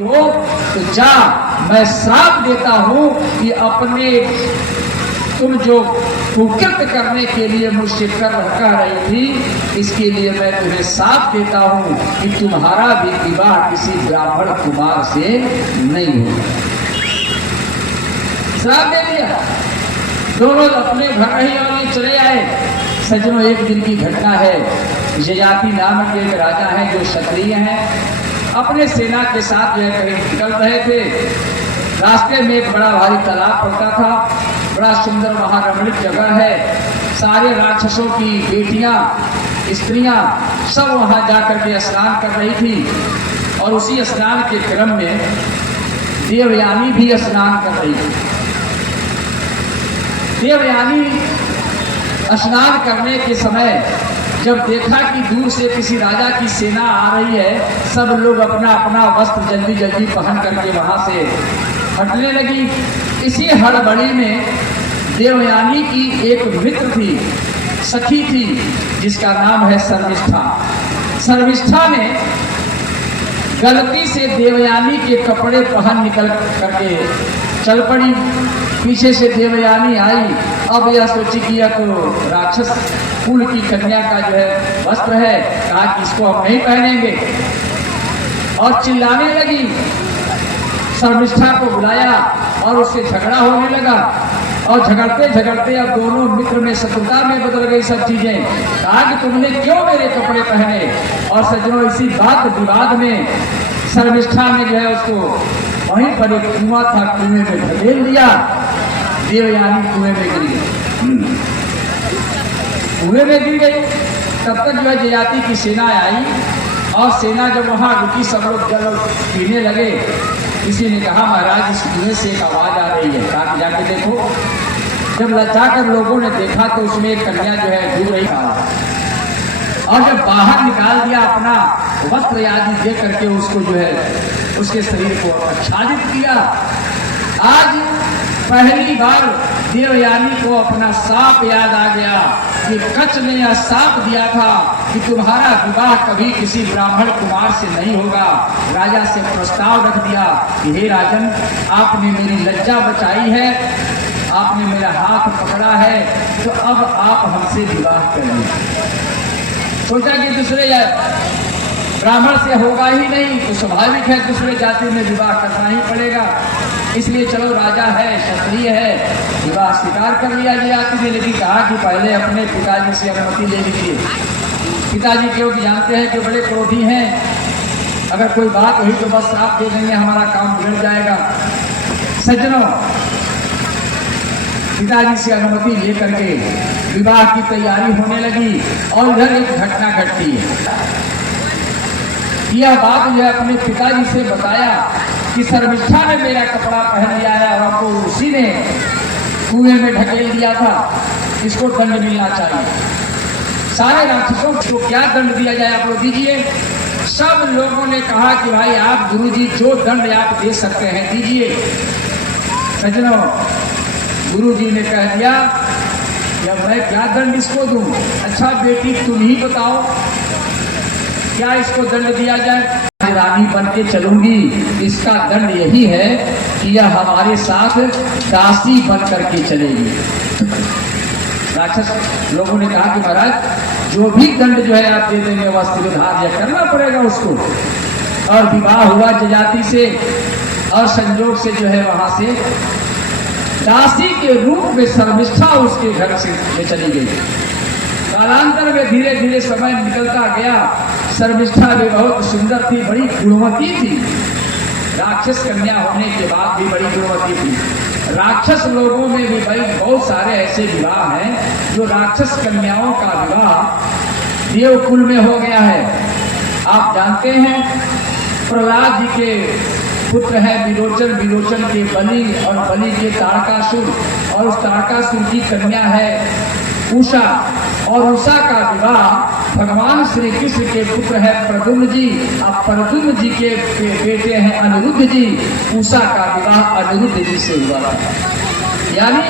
हो तो जा, मैं श्राप देता हूं कि अपने तुम जो कुकृत करने के लिए मुझसे कह रही थी, इसके लिए मैं तुम्हें श्राप देता हूं कि तुम्हारा भी विवाह किसी ब्राह्मण कुमार से नहीं होगा। श्राप दे दिया। दोनों अपने घर ही वाले चले आए। सज्जनों, एक दिन की घटना है। ययाति नामक एक राजा है जो क्षत्रिय हैं, अपने सेना के साथ जो है कहीं निकल रहे थे। रास्ते में एक बड़ा भारी तालाब पड़ता था। बड़ा सुंदर महारमणीक जगह है। सारे राक्षसों की बेटियां, स्त्रियां सब वहां जाकर के स्नान कर रही थी और उसी स्नान के क्रम में देवयानी भी स्नान कर रही थी। देवयानी स्नान करने के समय जब देखा कि दूर से किसी राजा की सेना आ रही है, सब लोग अपना अपना वस्त्र जल्दी जल्दी पहन करके वहां से हटने लगी। इसी हड़बड़ी में देवयानी की एक मित्र थी, सखी थी, जिसका नाम है शर्मिष्ठा। शर्मिष्ठा ने गलती से देवयानी के कपड़े पहन निकल करके चल पड़ी। पीछे से देवयानी आई। अब यह सोची कि यह तो राक्षस कुल की कन्या का जो है वस्त्र है, कहा कि इसको हम नहीं पहनेंगे और चिल्लाने लगी। शर्मिष्ठा को बुलाया और उससे झगड़ा होने लगा और झगड़ते झगड़ते अब दोनों मित्र में शत्रुता में बदल गई सब चीजें। कहा कि तुमने क्यों मेरे कपड़े पहने? और सज्जनों, इसी बात विवाद में शर्मिष्ठा ने जो है उसको वहीं पर एक कुआं था, कुएं में धकेल दिया। देवयानी कुएं में गिर गई। कुएं में गिर गई। तब तक जो है ययाति की सेना आई और सेना जब वहां रुकी, सब लोग जल पीने लगे। किसी ने कहा, महाराज इस कुएं से एक आवाज आ रही है, कहा जाके देखो। जब लजाकर लोगों ने देखा तो उसमें एक कन्या जो है डूब रही थी और जब बाहर निकाल दिया अपना वस्त्र आदि दे करके उसको जो है उसके शरीर को आच्छादित किया। आज पहली बार देवयानी को अपना साप याद आ गया कि कच ने यह साप दिया था कि तुम्हारा विवाह कभी किसी ब्राह्मण कुमार से नहीं होगा। राजा से प्रस्ताव रख दिया कि हे राजन, आपने मेरी लज्जा बचाई है, आपने मेरा हाथ पकड़ा है, तो अब आप हमसे विवाह करिए। सोचा कि दूसरे ब्राह्मण से होगा ही नहीं, तो स्वाभाविक है दूसरे जाति में विवाह करना ही पड़ेगा। इसलिए चलो, राजा है, क्षत्रिय है, विवाह स्वीकार कर लिया जाति ने। लेकिन कहा कि पहले अपने पिताजी से अनुमति ले लीजिए। पिताजी क्योंकि जानते हैं कि बड़े क्रोधी हैं, अगर कोई बात हुई तो बस आप दे देंगे, हमारा काम बिगड़ जाएगा। सज्जनों, पिताजी से अनुमति लेकर के विवाह की तैयारी होने लगी और इधर एक घटना घटती है। यह बात जो है अपने पिताजी से बताया कि शर्मिष्ठा ने मेरा कपड़ा पहन लिया है और आपको उसी ने कुएं में ढकेल दिया था, इसको दंड मिलना चाहिए। सारे राक्षसों को क्या दंड दिया जाए, आप लोग दीजिए। सब लोगों ने कहा कि भाई आप गुरुजी जो दंड आप दे सकते हैं दीजिए। सज्जनों, गुरुजी ने कह दिया कि मैं क्या दंड इसको दूं? अच्छा बेटी, तुम ही बताओ क्या इसको दंड दिया जाए? रानी बन के चलूंगी, इसका दंड यही है कि यह हमारे साथ दासी बन करके चलेगी। राक्षस लोगों ने कहा कि महाराज, जो भी दंड जो है आप दे देंगे वह स्वीकार करना पड़ेगा उसको। और विवाह हुआ ययाति से और संजोग से जो है वहां से दासी के रूप में शर्मिष्ठा उसके घर से चली गई। कालांतर में धीरे धीरे समय निकलता गया। शर्मिष्ठा भी बहुत सुंदर थी, बड़ी गुणवती थी। राक्षस कन्या होने के बाद भी बड़ी गुणवती थी। राक्षस लोगों में भी भाई बहुत सारे ऐसे विवाह हैं जो राक्षस कन्याओं का विवाह देवकुल में हो गया है। आप जानते हैं, प्रहलाद जी के पुत्र है विरोचन, विरोचन के बलि और बलि के तारकासुर, और उस तारकासुर की कन्या है उषा, और उषा का विवाह भगवान श्री कृष्ण के पुत्र है प्रद्युम्न जी, और प्रद्युम्न जी के बेटे हैं अनिरुद्ध जी। उषा का विवाह अनिरुद्ध जी से हुआ था। यानी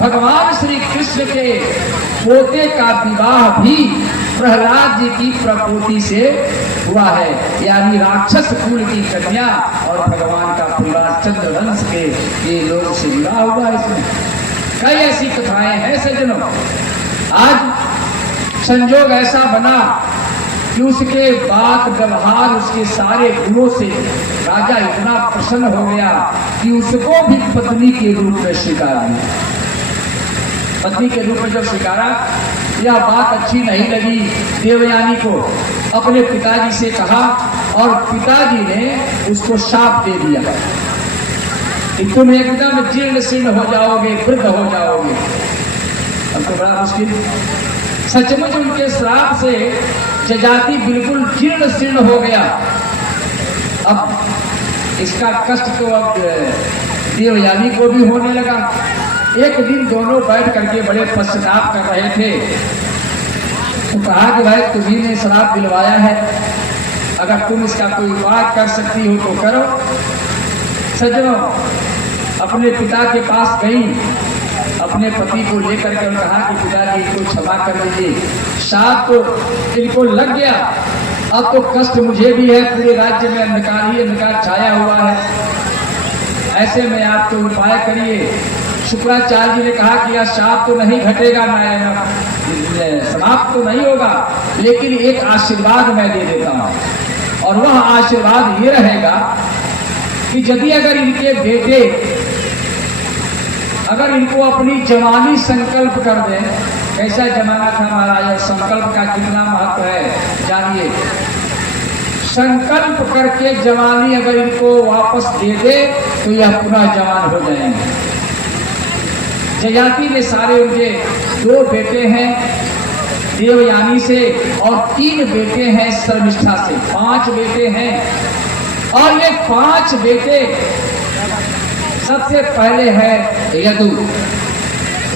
भगवान श्री कृष्ण के पोते का विवाह भी प्रहलाद जी की प्रपूति से हुआ है, यानी राक्षस कुल की कन्या और भगवान का परिवार चंद्रवंश के ये लोग से जुड़ा हुआ है। इसमें कई ऐसी कथाएं हैं सज्जनों। आज संजोग ऐसा बना कि उसके बात व्यवहार उसके सारे गुणों से राजा इतना प्रसन्न हो गया कि उसको भी पत्नी के रूप में स्वीकार लिया। पत्नी के रूप में जब स्वीकारा, यह बात अच्छी नहीं लगी देवयानी को। अपने पिताजी से कहा और पिताजी ने उसको शाप दे दिया कि तुम एकदम जीर्ण शीर्ण हो जाओगे, वृद्ध हो जाओगे। अब तो बड़ा मुश्किल। सचमुच उनके श्राप से जजाति बिल्कुल जीर्ण शीर्ण हो गया। अब इसका कष्ट तो अब देवयानी को भी होने लगा। एक दिन दोनों बैठ करके बड़े पश्चाताप कर रहे थे, तो कहा कि भाई तुम्ही ने श्राप दिलवाया है, अगर तुम इसका कोई उपाय कर सकती हो तो करो। सज्जनों, अपने पिता के पास गई, अपने पति को लेकर के कहा कि पिताजी इनको क्षमा कर दीजिए, शाप तो इनको लग गया, अब तो कष्ट मुझे भी है, पूरे राज्य में अंधकार ही अंधकार छाया हुआ है, ऐसे में आप तो उपाय करिए। शुक्राचार्य जी ने कहा कि यह शाप तो नहीं घटेगा, ना समाप्त तो नहीं होगा, लेकिन एक आशीर्वाद मैं दे देता हूं, और वह आशीर्वाद ये रहेगा कि यदि अगर इनके बेटे अगर इनको अपनी जवानी संकल्प कर दें, कैसा जमाना था महाराज और संकल्प का कितना महत्व है जानिए। संकल्प करके जवानी अगर इनको वापस दे दे तो यह पुनः जवान हो जाएंगे। जयाति में सारे उनके 2 बेटे हैं देवयानी से और 3 बेटे हैं शर्मिष्ठा से, 5 बेटे हैं। और ये 5 बेटे, सबसे पहले है यदु,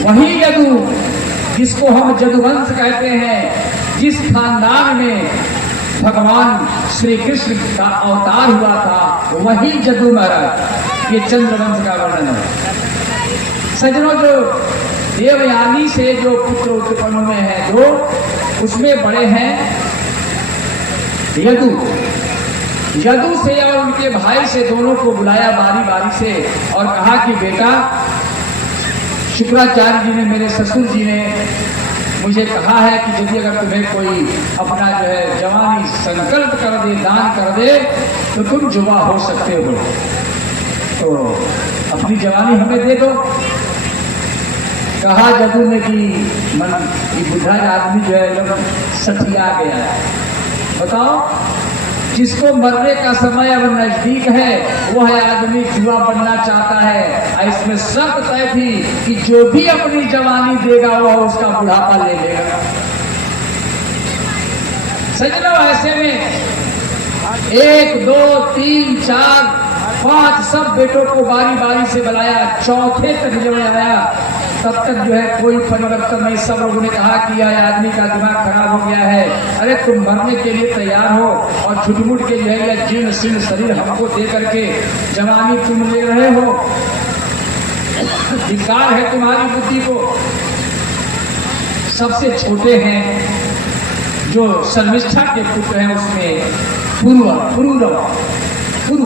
वही यदु जिसको हम जदुवंश कहते हैं, जिस खानदान में भगवान श्री कृष्ण का अवतार हुआ था, वही यदु महाराज। ये चंद्रवंश का वर्णन है सज्जनों। जो देवयानी से जो पुत्र उत्पन्न हुए हैं 2, उसमें बड़े हैं यदु। यदु से और उनके भाई से दोनों को बुलाया बारी बारी से और कहा कि बेटा, शुक्राचार्य जी ने, मेरे ससुर जी ने मुझे कहा है कि यदि अगर तुम्हें कोई अपना जो है जवानी संकल्प कर दे, दान कर दे, तो तुम जुवा हो सकते हो, तो अपनी जवानी हमें दे दो। कहा यदु ने कि मन ये बुढ़ा आदमी जो है एकदम सठिया गया है। बताओ, जिसको मरने का समय अब नजदीक है वह आदमी जुआ बनना चाहता है। इसमें शर्त तय थी कि जो भी अपनी जवानी देगा वह उसका बुढ़ापा ले लेगा। सज्जनों, ऐसे में 1 2 3 4 5 सब बेटों को बारी बारी से बुलाया। चौथे तक जब आया तब तक जो है कोई परिवर्तन नहीं। सब लोगों ने कहा कि यह आदमी का दिमाग खराब हो गया है, अरे तुम मरने के लिए तैयार हो और झुटमुट के जो है यह जीर्ण शीर्ण शरीर हमको दे करके जवानी तुम ले रहे हो, धिक्कार है तुम्हारी बुद्धि को। सबसे छोटे हैं जो शर्मिष्ठा के पुत्र हैं, उसमें पुरु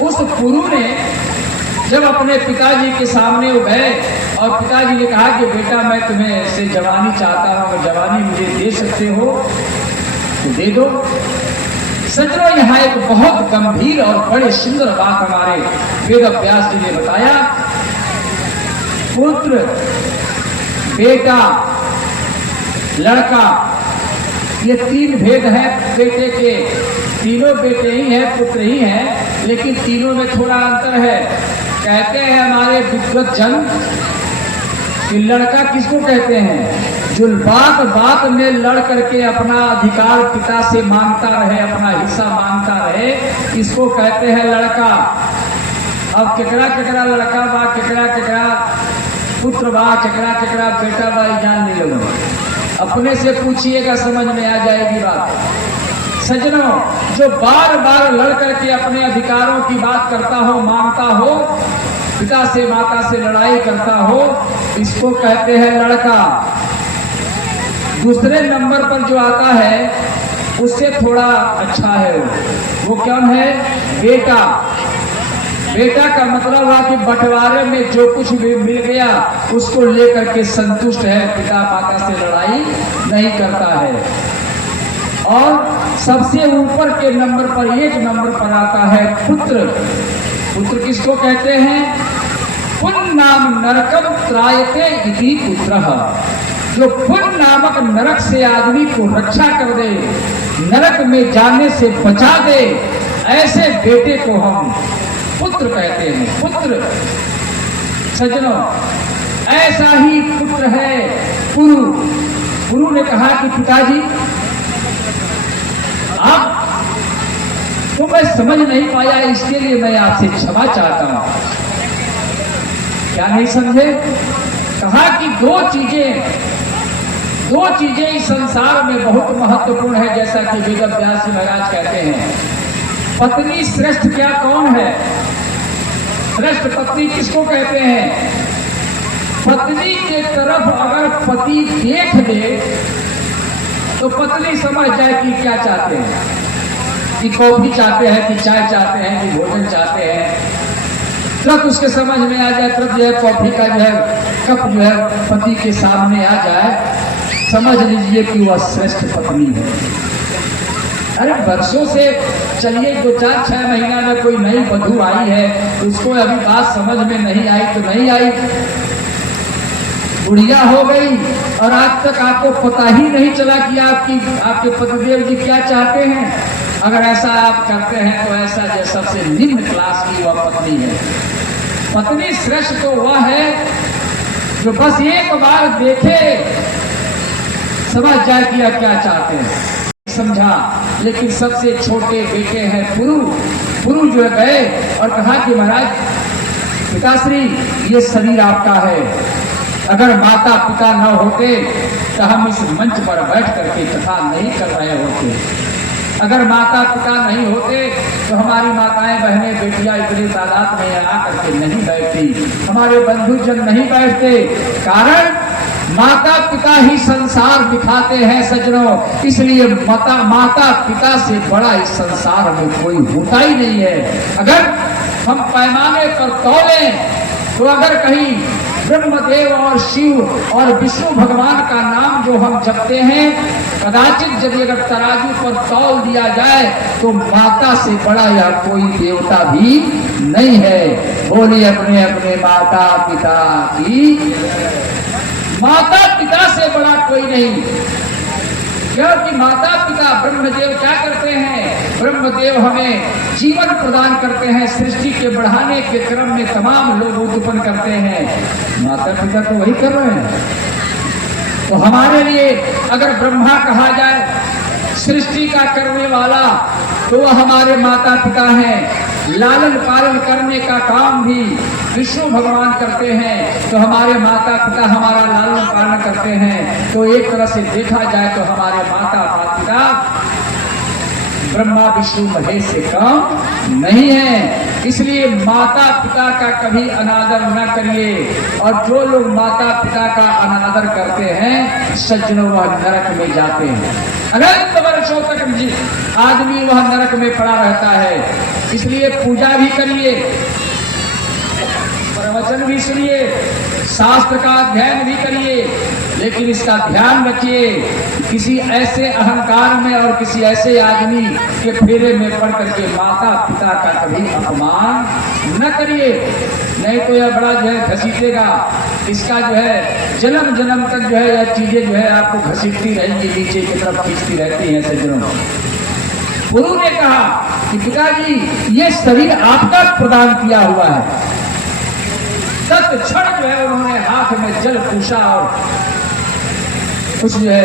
उस पुरु ने जब अपने पिताजी के सामने वो गए और पिताजी ने कहा कि बेटा, मैं तुम्हें से जवानी चाहता हूं, अगर जवानी मुझे दे सकते हो तो दे दो। सज्जनों, यहाँ एक बहुत गंभीर और बड़े सुंदर बात हमारे वेद व्यास जी ने बताया। पुत्र, बेटा, लड़का, ये 3 भेद हैं बेटे के। तीनों बेटे ही हैं, पुत्र ही हैं, लेकिन तीनों में थोड़ा अंतर है। कहते हैं हमारे विद्वत जन कि लड़का किसको कहते हैं? जो बात में लड़ करके अपना अधिकार पिता से मांगता रहे, अपना हिस्सा मांगता रहे, इसको कहते हैं लड़का। अब केकरा केकरा लड़का बा, केकरा केकरा पुत्र बा, केकरा केकरा बेटा बा, जान ले लो। अपने से पूछिएगा, समझ में आ जाएगी बात। सज्जनों, जो बार बार लड़ करके अपने अधिकारों की बात करता हो, मांगता हो, पिता से माता से लड़ाई करता हो, इसको कहते हैं लड़का। दूसरे नंबर पर जो आता है उससे थोड़ा अच्छा है। वो कौन है? बेटा। बेटा का मतलब हुआ कि बंटवारे में जो कुछ भी मिल गया उसको लेकर के संतुष्ट है, पिता माता से लड़ाई नहीं करता है। और सबसे ऊपर के नंबर पर, एक नंबर पर आता है पुत्र। पुत्र किसको कहते हैं? पुण्य नाम नरकम त्रायते इति पुत्रः। जो पुण्य नामक नरक से आदमी को रक्षा कर दे, नरक में जाने से बचा दे, ऐसे बेटे को हम पुत्र कहते हैं। पुत्र सज्जनों, ऐसा ही पुत्र है पुरु। पुरु ने कहा कि पिताजी आप तो मैं समझ नहीं पाया, इसके लिए मैं आपसे क्षमा चाहता हूं। क्या नहीं समझे? कहा कि दो चीजें इस संसार में बहुत महत्वपूर्ण है, जैसा कि वेद व्यास जी महाराज कहते हैं। पत्नी श्रेष्ठ क्या कौन है? श्रेष्ठ पत्नी किसको कहते हैं? पत्नी के तरफ अगर पति देख दे तो पत्नी समझ जाए कि क्या चाहते हैं, कि कॉफी चाहते हैं, कि चाय चाहते हैं, कि भोजन चाहते हैं। तुरंत उसके समझ में आ जाए, तुरंत जो है कॉफी का जो है कप जो है पति के सामने आ जाए, समझ लीजिए कि वह श्रेष्ठ पत्नी है। अरे वर्षों से चलिए, 2-4-6 महीना में कोई नई वधू आई है, उसको अभी बात समझ में नहीं आई तो नहीं आई, बुढ़िया हो गई और आज तक आपको पता ही नहीं चला कि आपके पतिदेव जी क्या चाहते हैं। अगर ऐसा आप करते हैं तो ऐसा जो सबसे निम्न क्लास की वह पत्नी है। पत्नी श्रेष्ठ तो वह है जो बस एक बार देखे समझ जाए कि आप क्या चाहते हैं, समझा। लेकिन सबसे छोटे बेटे हैं पुरु। पुरु जो गए और कहा कि महाराज पिताश्री, ये शरीर आपका है, अगर माता पिता न होते तो हम इस मंच पर बैठ करके कथा नहीं कर रहे होते। अगर माता पिता नहीं होते तो हमारी माताएं बहनें बेटियां इतने तादाद में आ करके नहीं बैठती, हमारे बंधुजन नहीं बैठते। कारण माता पिता ही संसार दिखाते हैं सज्जनों। इसलिए माता पिता से बड़ा इस संसार में कोई होता ही नहीं है। अगर हम पैमाने पर तौलें तो अगर कहीं ब्रह्मदेव और शिव और विष्णु भगवान का नाम जो हम जपते हैं, कदाचित यदि अगर तराजू पर तौल दिया जाए तो माता से बड़ा या कोई देवता भी नहीं है। बोलिए अपने अपने माता पिता की। माता पिता से बड़ा कोई नहीं, क्योंकि माता पिता ब्रह्मदेव क्या करते हैं? ब्रह्मदेव हमें जीवन प्रदान करते हैं, सृष्टि के बढ़ाने के क्रम में तमाम लोग उत्पन्न करते हैं। माता पिता तो वही कर रहे हैं। तो हमारे लिए अगर ब्रह्मा कहा जाए सृष्टि का करने वाला, तो वह हमारे माता पिता हैं। लालन पालन करने का काम भी विष्णु भगवान करते हैं, तो हमारे माता पिता हमारा लालन पालन करते हैं। तो एक तरह से देखा जाए तो हमारे माता पिता ब्रह्मा विष्णु महेश से कम नहीं है। इसलिए माता पिता का कभी अनादर न करिए। और जो लोग माता पिता का अनादर करते हैं सज्जनों, वह नरक में जाते हैं। अनंत वर्षों तक आदमी वह नरक में पड़ा रहता है। इसलिए पूजा भी करिए, प्रवचन भी सुनिए, शास्त्र का अध्ययन भी करिए, लेकिन इसका ध्यान रखिए किसी ऐसे अहंकार में और किसी ऐसे आदमी के फेरे में पड़ करके माता पिता का कभी अपमान न करिए, नहीं तो यह बड़ा जो है घसीटेगा। इसका जो है जन्म जन्म तक जो है यह चीजें जो है आपको घसीटती रहेंगी, नीचे की तरफ खींचती रहती हैं सज्जनों। गुरु ने कहा कि पिताजी ये शरीर आपका प्रदान किया हुआ है। तत्क्षण जो है उन्होंने हाथ में जल पूछा और कुछ जो है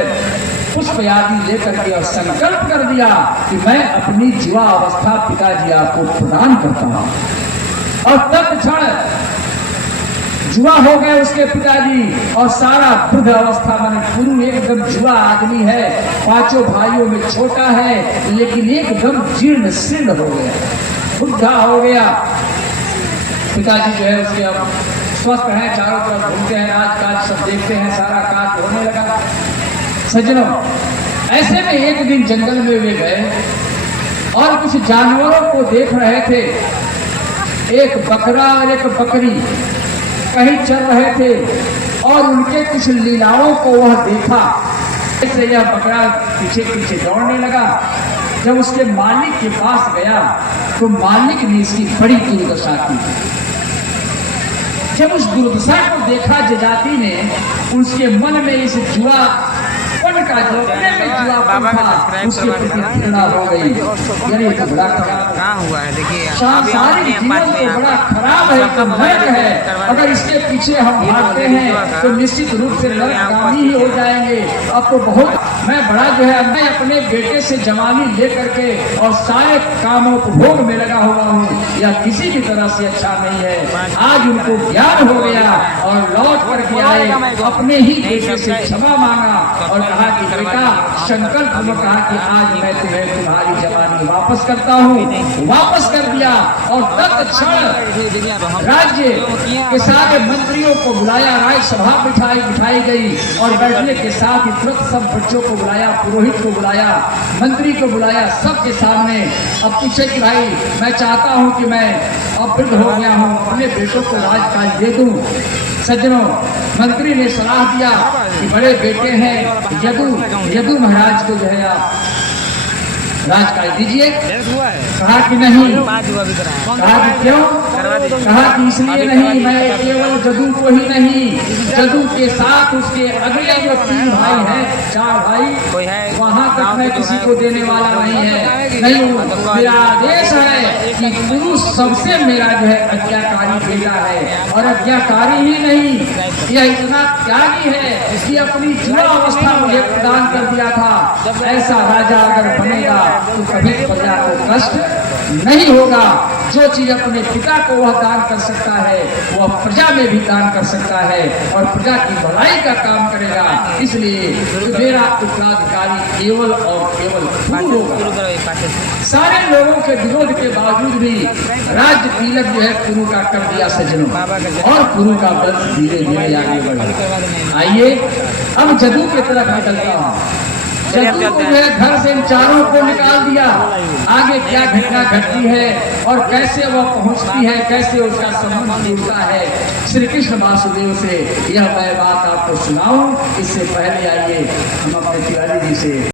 पुष्प आदि लेकर के और संकल्प कर दिया कि मैं अपनी जीवा अवस्था पिताजी आपको प्रदान करता हूं। और तत्क्षण जुआ हो गए उसके पिताजी और सारा वृद्ध अवस्था माने गुरु एकदम जुआ आदमी है, पांचों भाइयों में छोटा है, लेकिन एकदम जीर्ण शीर्ण हो गया, बुढ़ा हो गया। पिताजी जो है उसके अब स्वस्थ हैं, चारों तरफ घूमते हैं, राज काज सब देखते हैं, सारा काज होने लगा। सज्जनों, ऐसे में एक दिन जंगल में वे गए और कुछ जानवरों को देख रहे थे। एक बकरा और एक बकरी कहीं चल रहे थे और उनके कुछ लीलाओं को वह देखा। ऐसे यह बकरा पीछे पीछे दौड़ने लगा। जब उसके मालिक के पास गया तो मालिक ने इसकी बड़ी दुर्दशा की। जब उस दुर्दशा को देखा जजाति ने, उसके मन में इस जुआ का जो अपने में जुआपन था उसके प्रति घृणा हो गई। यानी तो बड़ा खराब हुआ है। देखिए सांसारिक जीवन तो बड़ा खराब है, तो नरक है। अगर इसके पीछे हम भागते हैं तो निश्चित रूप से नरकगामी ही हो जाएंगे। अब तो बहुत मैं बड़ा जो है, मैं अपने बेटे से जवानी लेकर के और सारे कामोपभोग में लगा हुआ हूँ, या किसी भी तरह से अच्छा नहीं है। आज उनको ज्ञान हो गया और लौट करके आए, अपने ही बेटे से क्षमा मांगा और कहा कि बेटा, संकल्प में कहा कि आज मैं तुम्हें तुम्हारी जवानी वापस करता हूँ। वापस कर दिया और तत्क्षण राज्य के सारे मंत्रियों को बुलाया, राज्यसभा बिठाई गई और बैठने के साथ ही तुरंत सब बच्चों को बुलाया, पुरोहित को बुलाया, मंत्री को बुलाया, सबके सामने। अब पूछे कि भाई, मैं चाहता हूं कि मैं अब वृद्ध हो गया हूं, अपने बेटों को राजकाज दे दूं। सज्जनों, मंत्री ने सलाह दिया कि बड़े बेटे हैं यदु महाराज को जो है आप राजकाज दीजिए। कहा कि नहीं। कहा कि क्यों? कहा कि इसलिए नहीं, मैं केवल जदू को ही नहीं, जदू के साथ उसके अगले जो 3 भाई हैं, 4 भाई, वहां तक मैं किसी को देने वाला नहीं है। नहीं, मेरा आदेश है कि गुरु सबसे मेरा जो है आज्ञाकारी बेटा है। और आज्ञाकारी ही नहीं, यह इतना त्यागी है कि अपनी जुआ अवस्था मुझे प्रदान कर दिया था। ऐसा राजा अगर बनेगा तो कभी प्रजा को कष्ट नहीं होगा। जो चीज अपने पिता को वह दान कर सकता है, वह प्रजा में भी दान कर सकता है और प्रजा की भलाई का काम करेगा। इसलिए मेरा उत्तराधिकारी केवल और केवल गुरु होगा। सारे लोगों के विरोध के बावजूद भी राज्य तिलक जो है गुरु का कर दिया सज्जनों, और गुरु का बल धीरे धीरे आगे बढ़ा। आइए अब जदू की तरफ निकलता हूँ। जदू को जो है घर से इन चारों को निकाल दिया। आगे क्या घटना घटती है और कैसे वह पहुंचती है, कैसे उसका संबंध जुड़ता है श्री कृष्ण वासुदेव से, यह मैं बात आपको सुनाऊं। इससे पहले आइए हम अपने तिवारी जी से